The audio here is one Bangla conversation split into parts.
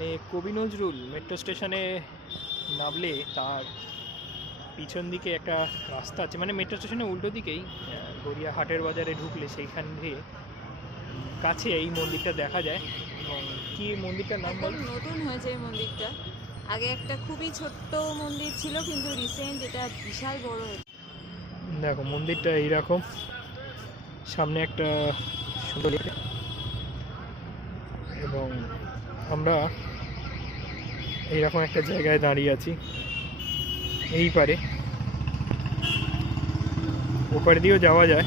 মানে কবি নজরুল মেট্রো স্টেশনে নামলে তার পিছন দিকে একটা রাস্তা আছে, মানে মেট্রো স্টেশনের উল্টো দিকেই গড়িয়া হাটের বাজারে ঢুকলে সেইখান দিয়ে কাছে এই মন্দিরটা দেখা যায়। এবং কি মন্দিরটার নাম বল? নতুন হয়েছে এই মন্দিরটা। আগে একটা খুবই ছোট্ট মন্দির ছিল, কিন্তু রিসেন্ট এটা বিশাল বড় হয়েছে। দেখো মন্দিরটা এইরকম, সামনে একটা সুন্দর এবং আমরা এইরকম একটা জায়গায় দাঁড়িয়ে আছি। এই পারে ওপারে দিয়েও যাওয়া যায়,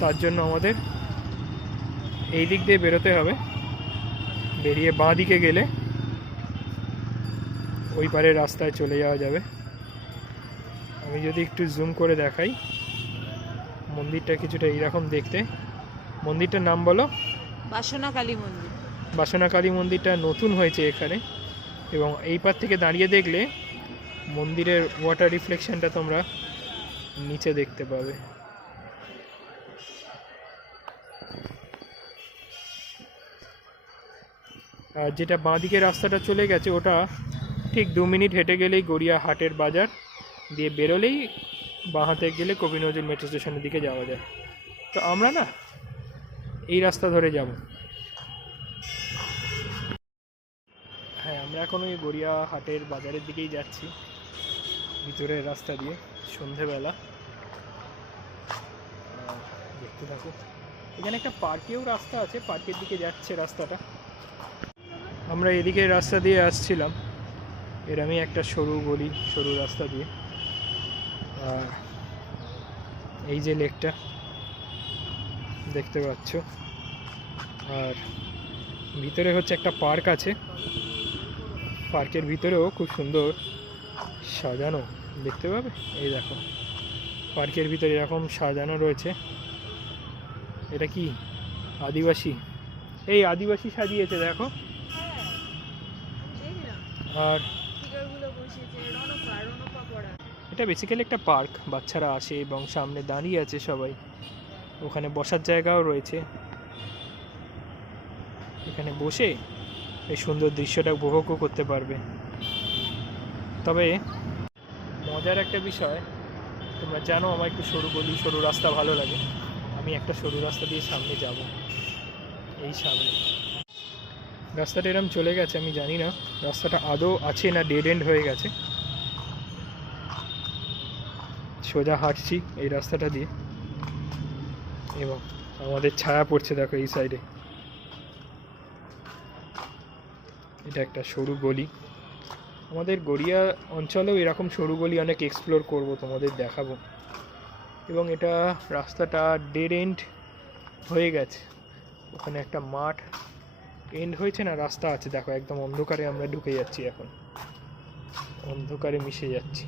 তার জন্য আমাদের এই দিক দিয়ে বেরোতে হবে। বেরিয়ে বাঁ দিকে গেলে ওই পারে রাস্তায় চলে যাওয়া যাবে। আমি যদি একটু জুম করে দেখাই, মন্দিরটা কিছুটা এইরকম দেখতে। মন্দিরটার নাম বলো? বাসনা কালী মন্দির। বাসনা কালী মন্দিরটা নতুন হয়েছে এখানে, এবং এই পার থেকে দাঁড়িয়ে দেখলে মন্দিরের ওয়াটার রিফ্লেকশনটা তোমরা নিচে দেখতে পাবে। আর যেটা বাঁ দিকে রাস্তাটা চলে গেছে, ওটা ঠিক 2 মিনিট হেঁটে গেলেই গড়িয়া হাটের বাজার দিয়ে বেরোলেই বাঁ হাতে গেলে কবি নজরুল মেট্রো স্টেশনের দিকে যাওয়া যায়। তো আমরা না এই রাস্তা ধরে যাব। হ্যাঁ, আমরা এখন ওই গড়িয়া হাটের বাজারের দিকেই যাচ্ছি, ভিতরের রাস্তা দিয়ে, সন্ধেবেলা। দেখতে থাকো, এখানে একটা পার্কেও রাস্তা আছে, পার্কের দিকে যাচ্ছে রাস্তাটা। আমরা এদিকে রাস্তা দিয়ে আসছিলাম, এরমই একটা সরু গলি, সরু রাস্তা দিয়ে। আর এই যে লেকটা দেখতে পাচ্ছ, আর ভিতরে হচ্ছে একটা পার্ক আছে। পার্কের ভিতরেও খুব সুন্দর সাজানো দেখতে পাবে। এই দেখো, পার্কের ভিতরে এরকম সাজানো রয়েছে। এটা কি আদিবাসী? এই আদিবাসী সাজিয়েছে দেখো। আর এটা বেসিক্যালি একটা পার্ক, বাচ্চারা আসে এবং সামনে দাঁড়িয়ে আছে সবাই। ওখানে বসার জায়গাও রয়েছে, এখানে বসে এই সুন্দর দৃশ্যটা উপভোগও করতে পারবে। তবে মজার একটা বিষয়, তোমরা জানো আমার একটু সরু গলি, সরু রাস্তা ভালো লাগে। আমি একটা সরু রাস্তা দিয়ে সামনে যাব। এই সামনে রাস্তাটা এরম চলে গেছে, আমি জানি না রাস্তাটা আদৌ আছে না ডেড এন্ড হয়ে গেছে। সোজা হাঁটছি এই রাস্তাটা দিয়ে, এবং আমাদের ছায়া পড়ছে দেখো এই সাইডে। এটা একটা সরু গলি। আমাদের গড়িয়া অঞ্চলেও এরকম সরু গলি অনেক এক্সপ্লোর করব, তোমাদের দেখাবো। এবং এটা রাস্তাটা ডেড এন্ড হয়ে গেছে, ওখানে একটা মাঠ এন্ড হয়েছে না, রাস্তা আছে দেখো। একদম অন্ধকারে আমরা ঢুকে যাচ্ছি, এখন অন্ধকারে মিশে যাচ্ছি।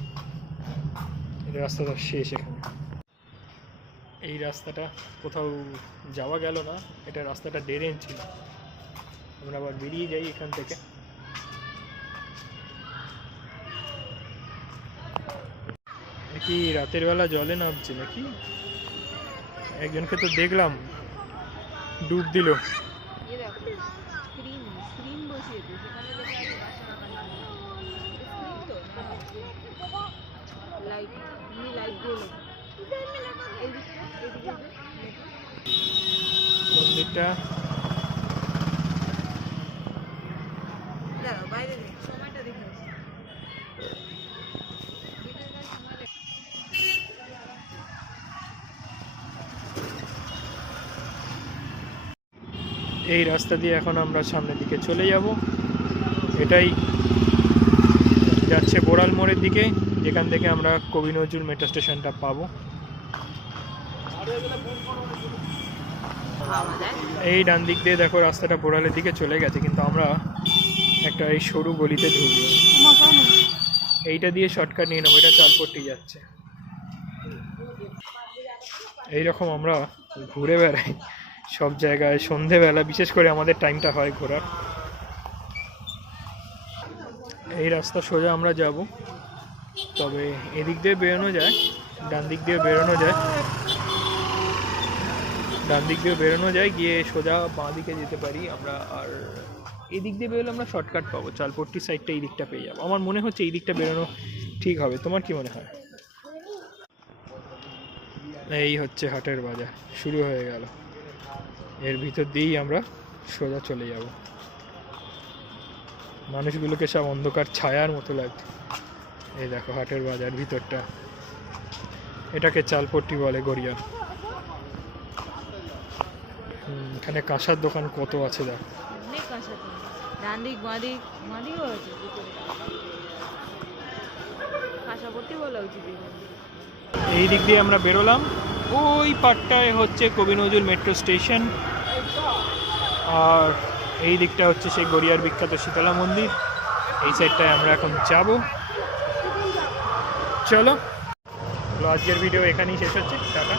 এই রাস্তাটা শেষ এখানে। এই রাস্তাটা কোথাও যাওয়া গেল না, এটা রাস্তাটা ডেড এন্ড ছিল। আমরা আবার বেরিয়ে যাই এখান থেকে। কি রাতের বেলা জলে নামছে নাকি? একজনকে তো দেখলাম ডুব দিল। মন্দিরটা এই রাস্তা দিয়ে এখন আমরা সামনের দিকে চলে যাব। এটাই যাচ্ছে বোড়াল মোড়ের দিকে, যেখান থেকে আমরা কবি নজরুল মেট্রো স্টেশনটা পাবো। এই ডান দিক দিয়ে দেখো রাস্তাটা বোড়ালের দিকে চলে গেছে, কিন্তু আমরা একটা এই সরু গলিতে ঢুকবো। এইটা দিয়ে শর্টকাট নিয়ে নেবো, এটা চলপট্টি যাচ্ছে। এইরকম আমরা ঘুরে বেড়াই সব জায়গায় সন্ধেবেলা, বিশেষ করে আমাদের টাইমটা হয় ঘোরার। এই রাস্তা সোজা আমরা যাব, তবে এদিক দিয়ে বেরোনো যায়, ডান দিক দিয়ে বেরোনো যায়, ডান দিক দিয়ে বেরোনো যায়, গিয়ে সোজা বাঁ দিকে যেতে পারি আমরা। আর এই দিক দিয়ে বেরোলে আমরা শর্টকাট পাবো, চালপট্টি সাইডটা এই দিকটা পেয়ে যাবো। আমার মনে হচ্ছে এই দিকটা বেরোনো ঠিক হবে, তোমার কি মনে হয়? এই হচ্ছে হাটের বাজার, শুরু হয়ে গেল। এর ভিতর দিয়েই আমরা সোজা চলে যাব। মানুষগুলোকে সব অন্ধকার ছায়ার মতো লাগছে। এই দেখো হাটের বাজার ভিতরটা, এটাকে চালপট্টি বলে গড়িয়া। এখানে কাঁসার দোকান কত আছে দেখ। অনেক কাঁসা তো, ডান দিক বাঁ দিক, বাঁ দিকও আছে ভিতরে। কাঁসাপট্টি বলা উচিত এখানে। এই দিক দিয়ে আমরা বেরোলাম, ওই পাটটায় হচ্ছে কবি নজরুল মেট্রো স্টেশন, আর এই দিকটা হচ্ছে সেই গড়িয়ার বিখ্যাত শীতলা মন্দির। এই সাইডটায় আমরা এখন যাব। চলো, আজকের ভিডিও এখানেই শেষ হচ্ছে, টাটা।